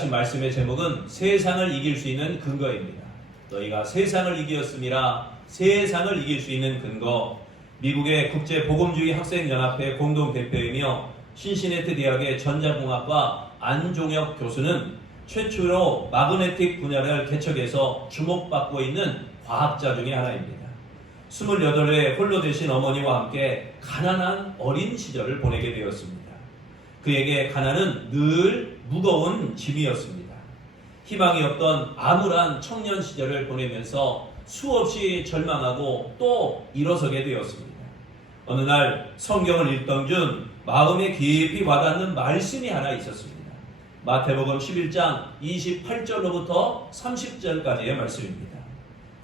하신 말씀의 제목은 세상을 이길 수 있는 근거입니다. 너희가 세상을 이기었음이라. 세상을 이길 수 있는 근거. 미국의 국제복음주의 학생연합회 공동대표이며 신시내티 대학의 전자공학과 안종혁 교수는 최초로 마그네틱 분야를 개척해서 주목받고 있는 과학자 중에 하나입니다. 28에 홀로 되신 어머니와 함께 가난한 어린 시절을 보내게 되었습니다. 그에게 가난은 늘 무거운 짐이었습니다. 희망이 없던 암울한 청년 시절을 보내면서 수없이 절망하고 또 일어서게 되었습니다. 어느 날 성경을 읽던 중 마음에 깊이 와닿는 말씀이 하나 있었습니다. 마태복음 11장 28절로부터 30절까지의 말씀입니다.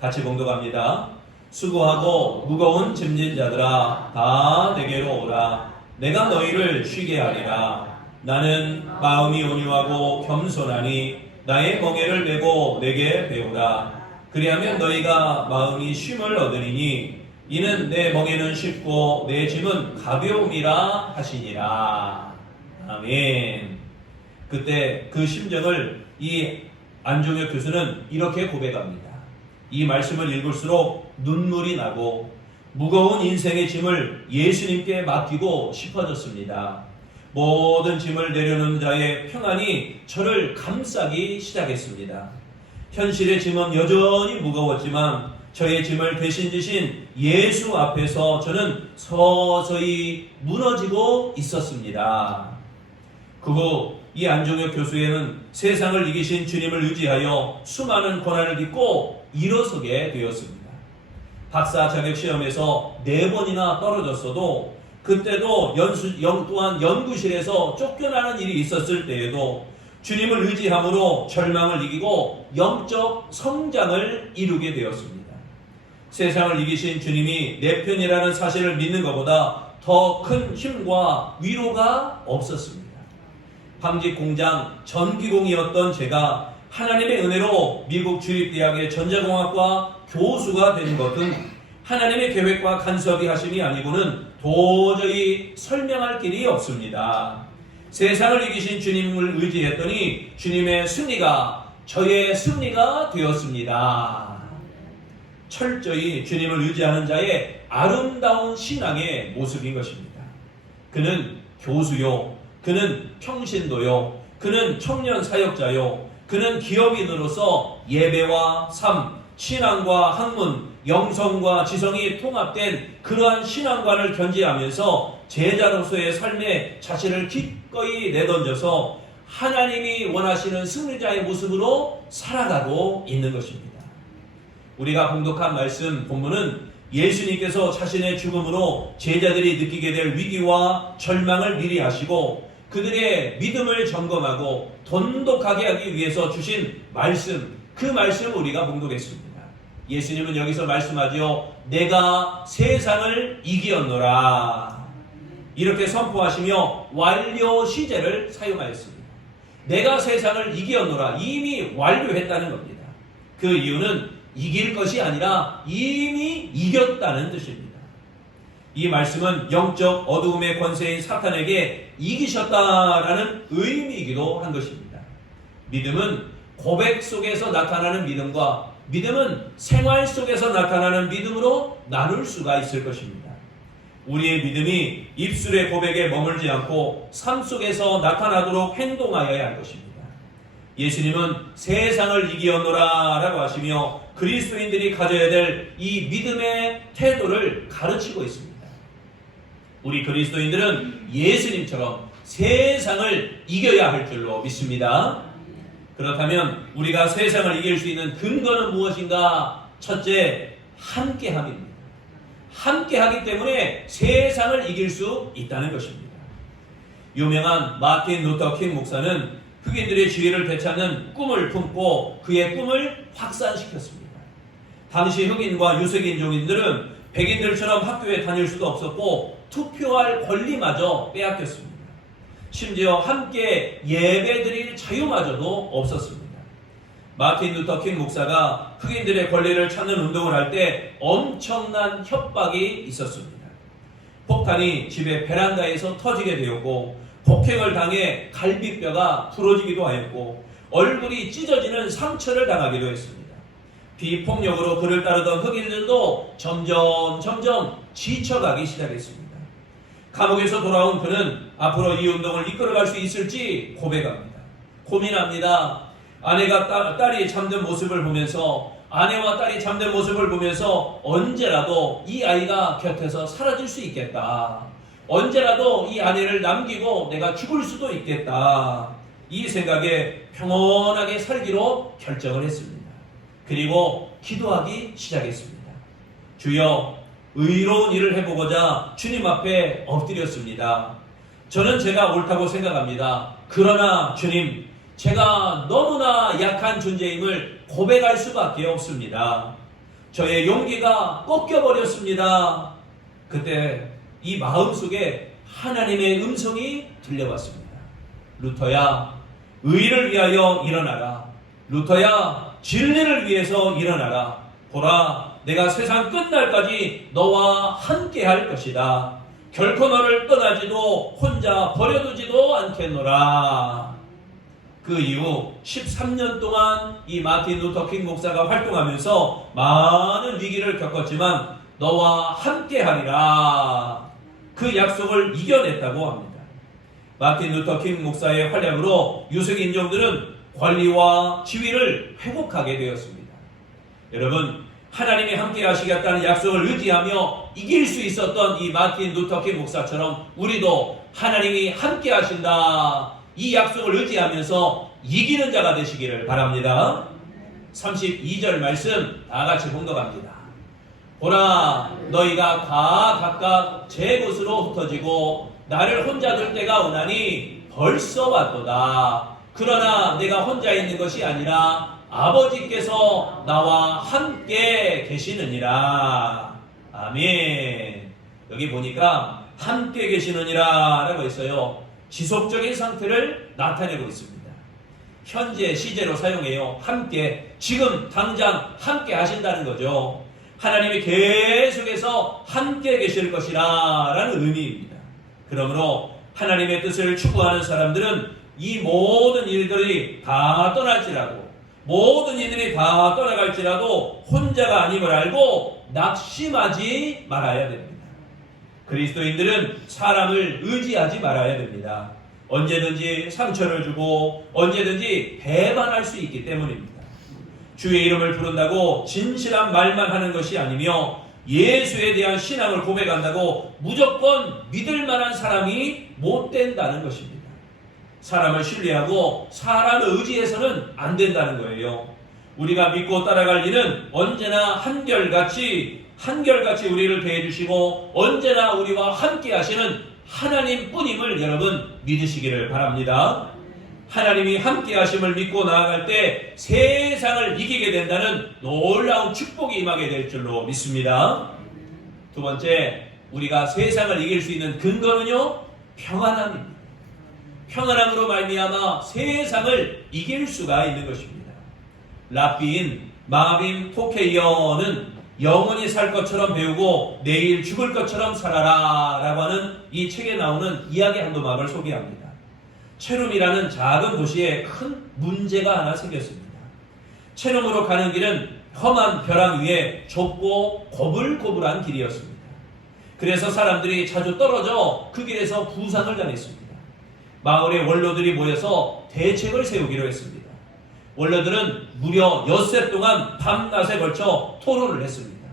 같이 봉독합니다. 수고하고 무거운 짐진 자들아 다 내게로 오라. 내가 너희를 쉬게 하리라. 나는 마음이 온유하고 겸손하니 나의 멍에를 메고 내게 배우라. 그리하면 너희가 마음이 쉼을 얻으리니 이는 내 멍에는 쉽고 내 짐은 가벼움이라 하시니라. 아멘. 그때 그 심정을 이 안종혁 교수는 이렇게 고백합니다. 이 말씀을 읽을수록 눈물이 나고 무거운 인생의 짐을 예수님께 맡기고 싶어졌습니다. 모든 짐을 내려놓는 자의 평안이 저를 감싸기 시작했습니다. 현실의 짐은 여전히 무거웠지만 저의 짐을 대신 지신 예수 앞에서 저는 서서히 무너지고 있었습니다. 그 후 이 안종혁 교수에는 세상을 이기신 주님을 의지하여 수많은 고난을 딛고 일어서게 되었습니다. 박사 자격시험에서 4번이나 떨어졌어도 그때도 또한 연구실에서 쫓겨나는 일이 있었을 때에도 주님을 의지함으로 절망을 이기고 영적 성장을 이루게 되었습니다. 세상을 이기신 주님이 내 편이라는 사실을 믿는 것보다 더 큰 힘과 위로가 없었습니다. 방직공장 전기공이었던 제가 하나님의 은혜로 미국 주립대학의 전자공학과 교수가 된 것은 하나님의 계획과 간섭이 하심이 아니고는 도저히 설명할 길이 없습니다. 세상을 이기신 주님을 의지했더니 주님의 승리가 저의 승리가 되었습니다. 철저히 주님을 의지하는 자의 아름다운 신앙의 모습인 것입니다. 그는 교수요, 그는 평신도요, 그는 청년 사역자요, 그는 기업인으로서 예배와 삶, 신앙과 학문, 영성과 지성이 통합된 그러한 신앙관을 견지하면서 제자로서의 삶에 자신을 기꺼이 내던져서 하나님이 원하시는 승리자의 모습으로 살아가고 있는 것입니다. 우리가 봉독한 말씀 본문은 예수님께서 자신의 죽음으로 제자들이 느끼게 될 위기와 절망을 미리 하시고 그들의 믿음을 점검하고 돈독하게 하기 위해서 주신 말씀, 그 말씀을 우리가 봉독했습니다. 예수님은 여기서 말씀하지요. 내가 세상을 이기었노라. 이렇게 선포하시며 완료 시제를 사용하였습니다. 내가 세상을 이기었노라. 이미 완료했다는 겁니다. 그 이유는 이길 것이 아니라 이미 이겼다는 뜻입니다. 이 말씀은 영적 어두움의 권세인 사탄에게 이기셨다라는 의미이기도 한 것입니다. 믿음은 고백 속에서 나타나는 믿음과 믿음은 생활 속에서 나타나는 믿음으로 나눌 수가 있을 것입니다. 우리의 믿음이 입술의 고백에 머물지 않고 삶 속에서 나타나도록 행동하여야 할 것입니다. 예수님은 세상을 이기었노라 라고 하시며 그리스도인들이 가져야 될 이 믿음의 태도를 가르치고 있습니다. 우리 그리스도인들은 예수님처럼 세상을 이겨야 할 줄로 믿습니다. 그렇다면 우리가 세상을 이길 수 있는 근거는 무엇인가? 첫째, 함께함입니다. 함께하기 때문에 세상을 이길 수 있다는 것입니다. 유명한 마틴 루터 킹 목사는 흑인들의 지위를 되찾는 꿈을 품고 그의 꿈을 확산시켰습니다. 당시 흑인과 유색인종인들은 백인들처럼 학교에 다닐 수도 없었고 투표할 권리마저 빼앗겼습니다. 심지어 함께 예배드릴 자유마저도 없었습니다. 마틴 루터 킹 목사가 흑인들의 권리를 찾는 운동을 할 때 엄청난 협박이 있었습니다. 폭탄이 집의 베란다에서 터지게 되었고 폭행을 당해 갈비뼈가 부러지기도 하였고 얼굴이 찢어지는 상처를 당하기도 했습니다. 비폭력으로 그를 따르던 흑인들도 점점 지쳐가기 시작했습니다. 감옥에서 돌아온 그는 앞으로 이 운동을 이끌어갈 수 있을지 고백합니다. 고민합니다. 아내가 딸이 잠든 모습을 보면서 아내와 딸이 잠든 모습을 보면서 언제라도 이 아이가 곁에서 사라질 수 있겠다. 언제라도 이 아내를 남기고 내가 죽을 수도 있겠다. 이 생각에 평온하게 살기로 결정을 했습니다. 그리고 기도하기 시작했습니다. 주여, 의로운 일을 해보고자 주님 앞에 엎드렸습니다. 저는 제가 옳다고 생각합니다. 그러나 주님, 제가 너무나 약한 존재임을 고백할 수밖에 없습니다. 저의 용기가 꺾여버렸습니다. 그때 이 마음속에 하나님의 음성이 들려왔습니다. 루터야, 의를 위하여 일어나라. 루터야, 진리를 위해서 일어나라. 보라, 내가 세상 끝날까지 너와 함께 할 것이다. 결코 너를 떠나지도 혼자 버려두지도 않겠노라. 그 이후 13년 동안 이 마틴 루터 킹 목사가 활동하면서 많은 위기를 겪었지만 너와 함께 하리라. 그 약속을 이겨냈다고 합니다. 마틴 루터 킹 목사의 활약으로 유색인종들은 권리와 지위를 회복하게 되었습니다. 여러분, 하나님이 함께 하시겠다는 약속을 의지하며 이길 수 있었던 이 마틴 루터 킹 목사처럼 우리도 하나님이 함께 하신다, 이 약속을 의지하면서 이기는 자가 되시기를 바랍니다. 32절 말씀 다 같이 봉독합니다. 보라, 너희가 다 각각 제 곳으로 흩어지고 나를 혼자 둘 때가 오나니 벌써 왔도다. 그러나 내가 혼자 있는 것이 아니라 아버지께서 나와 함께 계시느니라. 아멘. 여기 보니까 함께 계시느니라 라고 했어요. 지속적인 상태를 나타내고 있습니다. 현재 시제로 사용해요. 함께, 지금 당장 함께 하신다는 거죠. 하나님이 계속해서 함께 계실 것이라 라는 의미입니다. 그러므로 하나님의 뜻을 추구하는 사람들은 이 모든 일들이 다 떠날지라도, 모든 이들이 다 떠나갈지라도 혼자가 아님을 알고 낙심하지 말아야 됩니다. 그리스도인들은 사람을 의지하지 말아야 됩니다. 언제든지 상처를 주고 언제든지 배반할 수 있기 때문입니다. 주의 이름을 부른다고 진실한 말만 하는 것이 아니며 예수에 대한 신앙을 고백한다고 무조건 믿을 만한 사람이 못 된다는 것입니다. 사람을 신뢰하고 사람을 의지해서는 안 된다는 거예요. 우리가 믿고 따라갈 이는 언제나 한결같이 우리를 대해주시고 언제나 우리와 함께 하시는 하나님 뿐임을 여러분 믿으시기를 바랍니다. 하나님이 함께 하심을 믿고 나아갈 때 세상을 이기게 된다는 놀라운 축복이 임하게 될 줄로 믿습니다. 두 번째, 우리가 세상을 이길 수 있는 근거는요, 평안함입니다. 평안함으로 말미암아 세상을 이길 수가 있는 것입니다. 랍비인 마빈 토케이어는 영원히 살 것처럼 배우고 내일 죽을 것처럼 살아라 라고 하는 이 책에 나오는 이야기 한 도막을 소개합니다. 체룸이라는 작은 도시에 큰 문제가 하나 생겼습니다. 체룸으로 가는 길은 험한 벼랑 위에 좁고 고불고불한 길이었습니다. 그래서 사람들이 자주 떨어져 그 길에서 부상을 당했습니다. 마을의 원로들이 모여서 대책을 세우기로 했습니다. 원로들은 무려 엿새 동안 밤낮에 걸쳐 토론을 했습니다.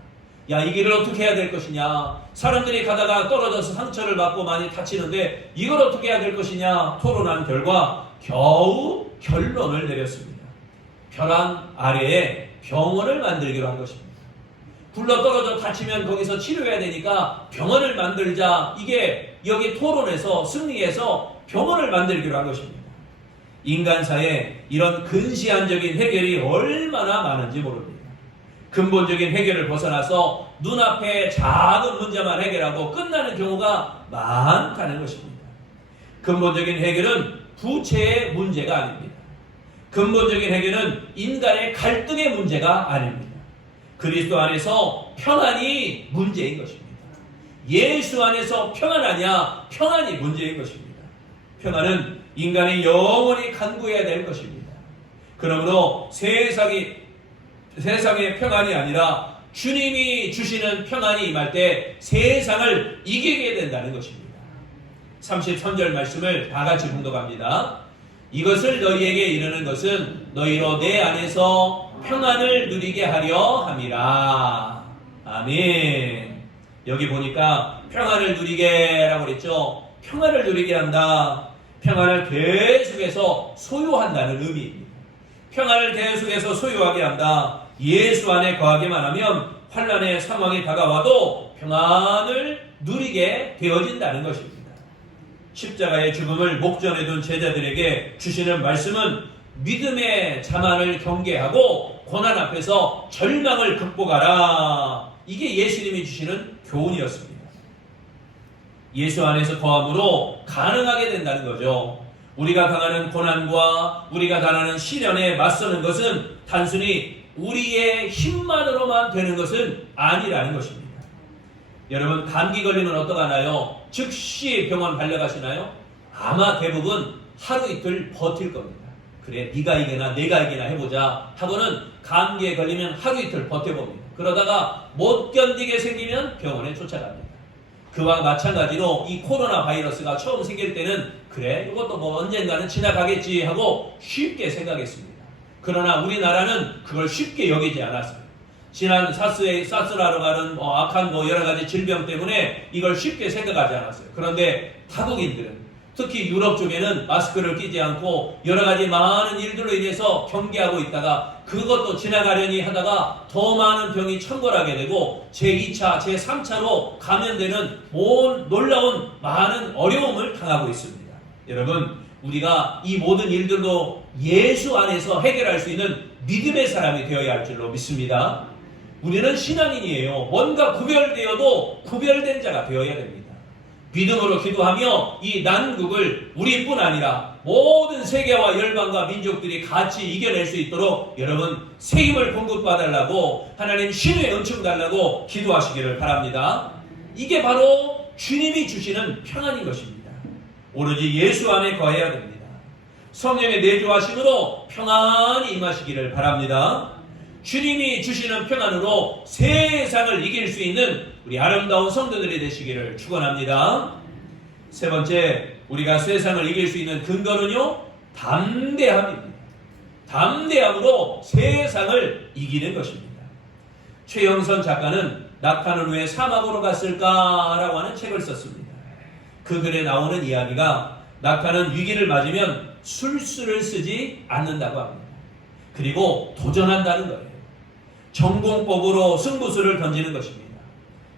야, 이 길을 어떻게 해야 될 것이냐, 사람들이 가다가 떨어져서 상처를 받고 많이 다치는데 이걸 어떻게 해야 될 것이냐 토론한 결과 겨우 결론을 내렸습니다. 벼랑 아래에 병원을 만들기로 한 것입니다. 굴러 떨어져 다치면 거기서 치료해야 되니까 병원을 만들자, 이게 여기 토론에서 승리해서 병원을 만들기로 한 것입니다. 인간사에 이런 근시안적인 해결이 얼마나 많은지 모릅니다. 근본적인 해결을 벗어나서 눈앞에 작은 문제만 해결하고 끝나는 경우가 많다는 것입니다. 근본적인 해결은 부채의 문제가 아닙니다. 근본적인 해결은 인간의 갈등의 문제가 아닙니다. 그리스도 안에서 평안이 문제인 것입니다. 예수 안에서 평안하냐, 평안이 문제인 것입니다. 평안은 인간이 영원히 간구해야 될 것입니다. 그러므로 세상의 평안이 아니라 주님이 주시는 평안이 임할 때 세상을 이기게 된다는 것입니다. 33절 말씀을 다 같이 봉독합니다. 이것을 너희에게 이르는 것은 너희로 내 안에서 평안을 누리게 하려 함이라. 아멘. 여기 보니까 평안을 누리게 라고 그랬죠. 평안을 누리게 한다. 평안을 계속해서 소유한다는 의미입니다. 평안을 계속해서 소유하게 한다. 예수 안에 거하기만 하면 환난의 상황이 다가와도 평안을 누리게 되어진다는 것입니다. 십자가의 죽음을 목전에 둔 제자들에게 주시는 말씀은 믿음의 자만을 경계하고 고난 앞에서 절망을 극복하라. 이게 예수님이 주시는 교훈이었습니다. 예수 안에서 거함으로 가능하게 된다는 거죠. 우리가 당하는 고난과 우리가 당하는 시련에 맞서는 것은 단순히 우리의 힘만으로만 되는 것은 아니라는 것입니다. 여러분, 감기 걸리면 어떡하나요? 즉시 병원 달려가시나요? 아마 대부분 하루 이틀 버틸 겁니다. 그래, 네가 이기나 내가 이기나 해보자 하고는 감기에 걸리면 하루 이틀 버텨봅니다. 그러다가 못 견디게 생기면 병원에 쫓아갑니다. 그와 마찬가지로 이 코로나 바이러스가 처음 생길 때는 그래, 이것도 뭐 언젠가는 지나가겠지 하고 쉽게 생각했습니다. 그러나 우리나라는 그걸 쉽게 여기지 않았어요. 지난 사스라로 가는 악한 여러 가지 질병 때문에 이걸 쉽게 생각하지 않았어요. 그런데 타국인들은, 특히 유럽 쪽에는 마스크를 끼지 않고 여러 가지 많은 일들로 인해서 경계하고 있다가 그것도 지나가려니 하다가 더 많은 병이 청궐하게 되고 제2차, 제3차로 감염되는 놀라운 많은 어려움을 당하고 있습니다. 여러분, 우리가 이 모든 일들도 예수 안에서 해결할 수 있는 믿음의 사람이 되어야 할 줄로 믿습니다. 우리는 신앙인이에요. 뭔가 구별되어도 구별된 자가 되어야 됩니다. 믿음으로 기도하며 이 난국을 우리뿐 아니라 모든 세계와 열방과 민족들이 같이 이겨낼 수 있도록 여러분 새 힘을 공급받으려고 하나님 신의 은총 달라고 기도하시기를 바랍니다. 이게 바로 주님이 주시는 평안인 것입니다. 오로지 예수 안에 거해야 됩니다. 성령의 내주하심으로 평안이 임하시기를 바랍니다. 주님이 주시는 평안으로 세상을 이길 수 있는 우리 아름다운 성도들이 되시기를 축원합니다. 세 번째, 우리가 세상을 이길 수 있는 근거는요, 담대함입니다. 담대함으로 세상을 이기는 것입니다. 최영선 작가는 낙탄을 왜 사막으로 갔을까라고 하는 책을 썼습니다. 그 글에 나오는 이야기가 낙탄은 위기를 맞으면 술수를 쓰지 않는다고 합니다. 그리고 도전한다는 거예요. 전공법으로 승부수를 던지는 것입니다.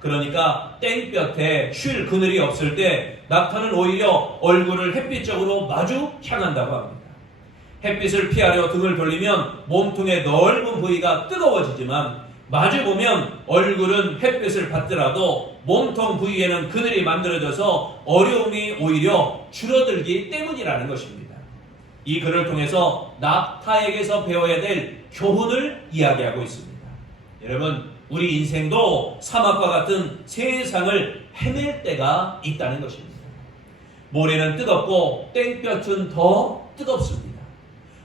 그러니까 땡볕에 쉴 그늘이 없을 때 낙타는 오히려 얼굴을 햇빛 쪽으로 마주 향한다고 합니다. 햇빛을 피하려 등을 돌리면 몸통의 넓은 부위가 뜨거워지지만 마주 보면 얼굴은 햇빛을 받더라도 몸통 부위에는 그늘이 만들어져서 어려움이 오히려 줄어들기 때문이라는 것입니다. 이 글을 통해서 낙타에게서 배워야 될 교훈을 이야기하고 있습니다. 여러분, 우리 인생도 사막과 같은 세상을 헤맬 때가 있다는 것입니다. 모래는 뜨겁고 땡볕은 더 뜨겁습니다.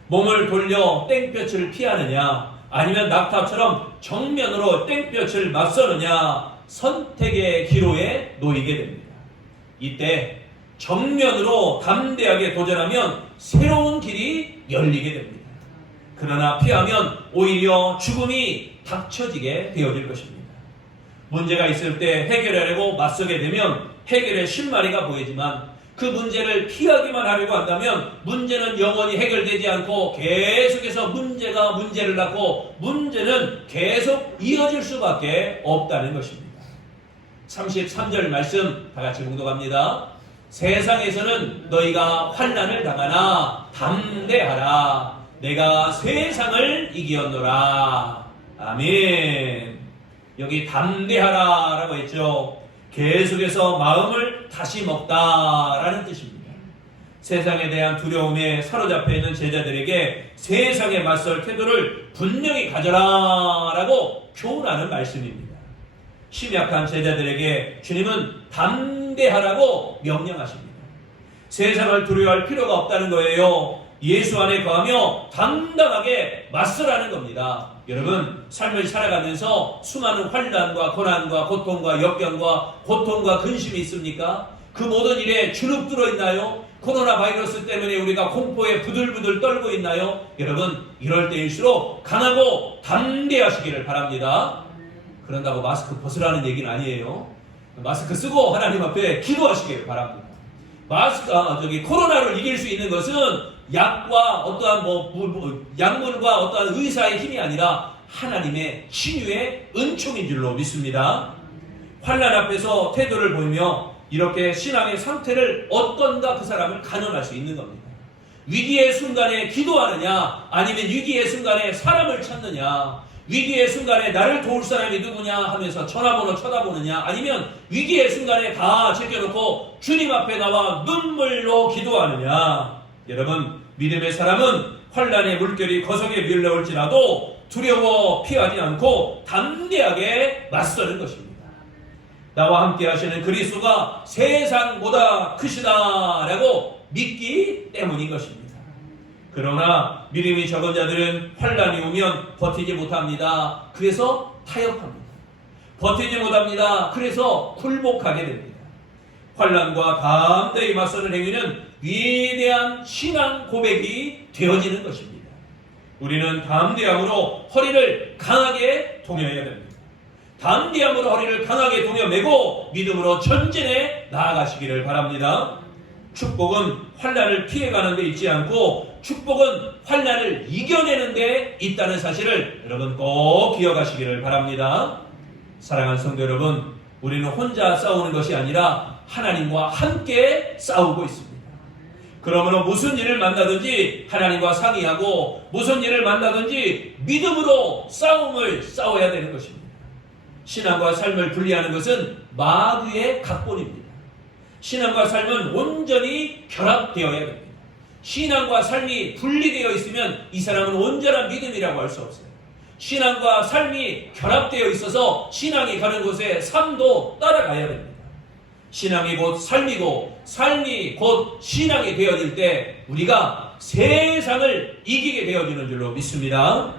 몸을 돌려 땡볕을 피하느냐 아니면 낙타처럼 정면으로 땡볕을 맞서느냐 선택의 기로에 놓이게 됩니다. 이때 정면으로 담대하게 도전하면 새로운 길이 열리게 됩니다. 그러나 피하면 오히려 죽음이 닥쳐지게 되어질 것입니다. 문제가 있을 때 해결하려고 맞서게 되면 해결의 실마리가 보이지만 그 문제를 피하기만 하려고 한다면 문제는 영원히 해결되지 않고 계속해서 문제가 문제를 낳고 문제는 계속 이어질 수밖에 없다는 것입니다. 33절 말씀 다 같이 봉독합니다. 세상에서는 너희가 환난을 당하나 담대하라. 내가 세상을 이기었노라. 아멘. 여기 담대하라 라고 했죠. 계속해서 마음을 다시 먹다라는 뜻입니다. 세상에 대한 두려움에 사로잡혀 있는 제자들에게 세상에 맞설 태도를 분명히 가져라 라고 교훈하는 말씀입니다. 심약한 제자들에게 주님은 담대하라고 명령하십니다. 세상을 두려워할 필요가 없다는 거예요. 예수 안에 거하며 당당하게 맞서라는 겁니다. 여러분, 삶을 살아가면서 수많은 환난과 고난과 고통과 역경과 고통과 근심이 있습니까? 그 모든 일에 주눅들어 있나요? 코로나 바이러스 때문에 우리가 공포에 부들부들 떨고 있나요? 여러분, 이럴 때일수록 강하고 담대하시기를 바랍니다. 그런다고 마스크 벗으라는 얘기는 아니에요. 마스크 쓰고 하나님 앞에 기도하시기를 바랍니다. 코로나를 이길 수 있는 것은 약과 어떠한 약물과 어떠한 의사의 힘이 아니라 하나님의 치유의 은총인 줄로 믿습니다. 환난 앞에서 태도를 보이며 이렇게 신앙의 상태를 어떤가 그 사람을 가늠할 수 있는 겁니다. 위기의 순간에 기도하느냐, 아니면 위기의 순간에 사람을 찾느냐, 위기의 순간에 나를 도울 사람이 누구냐 하면서 전화번호 쳐다보느냐, 아니면 위기의 순간에 다 제껴놓고 주님 앞에 나와 눈물로 기도하느냐. 여러분, 믿음의 사람은 환난의 물결이 거성에 밀려올지라도 두려워 피하지 않고 담대하게 맞서는 것입니다. 나와 함께 하시는 그리스도가 세상보다 크시다라고 믿기 때문인 것입니다. 그러나 믿음이 적은 자들은 환난이 오면 버티지 못합니다. 그래서 타협합니다. 버티지 못합니다. 그래서 굴복하게 됩니다. 환난과 담대히 맞서는 행위는 위대한 신앙 고백이 되어지는 것입니다. 우리는 담대함으로 허리를 강하게 동여야 됩니다. 담대함으로 허리를 강하게 동여매고 믿음으로 전진해 나아가시기를 바랍니다. 축복은 환난을 피해가는 데 있지 않고 축복은 환난을 이겨내는 데 있다는 사실을 여러분 꼭 기억하시기를 바랍니다. 사랑하는 성도 여러분, 우리는 혼자 싸우는 것이 아니라 하나님과 함께 싸우고 있습니다. 그러므로 무슨 일을 만나든지 하나님과 상의하고 무슨 일을 만나든지 믿음으로 싸움을 싸워야 되는 것입니다. 신앙과 삶을 분리하는 것은 마귀의 각본입니다. 신앙과 삶은 온전히 결합되어야 됩니다. 신앙과 삶이 분리되어 있으면 이 사람은 온전한 믿음이라고 할 수 없어요. 신앙과 삶이 결합되어 있어서 신앙이 가는 곳에 삶도 따라가야 됩니다. 신앙이 곧 삶이고 삶이 곧 신앙이 되어질 때 우리가 세상을 이기게 되어지는 줄로 믿습니다.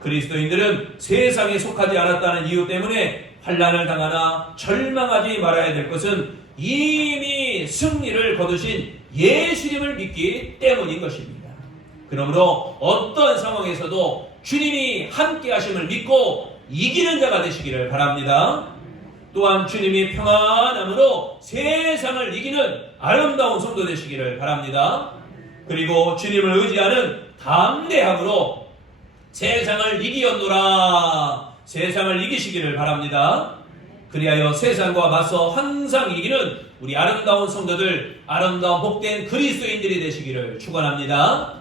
그리스도인들은 세상에 속하지 않았다는 이유 때문에 환난을 당하나 절망하지 말아야 될 것은 이미 승리를 거두신 예수님을 믿기 때문인 것입니다. 그러므로 어떤 상황에서도 주님이 함께 하심을 믿고 이기는 자가 되시기를 바랍니다. 또한 주님이 평안함으로 세상을 이기는 아름다운 성도 되시기를 바랍니다. 그리고 주님을 의지하는 담대함으로 세상을 이기었노라, 세상을 이기시기를 바랍니다. 그리하여 세상과 맞서 항상 이기는 우리 아름다운 성도들, 아름다운 복된 그리스도인들이 되시기를 축원합니다.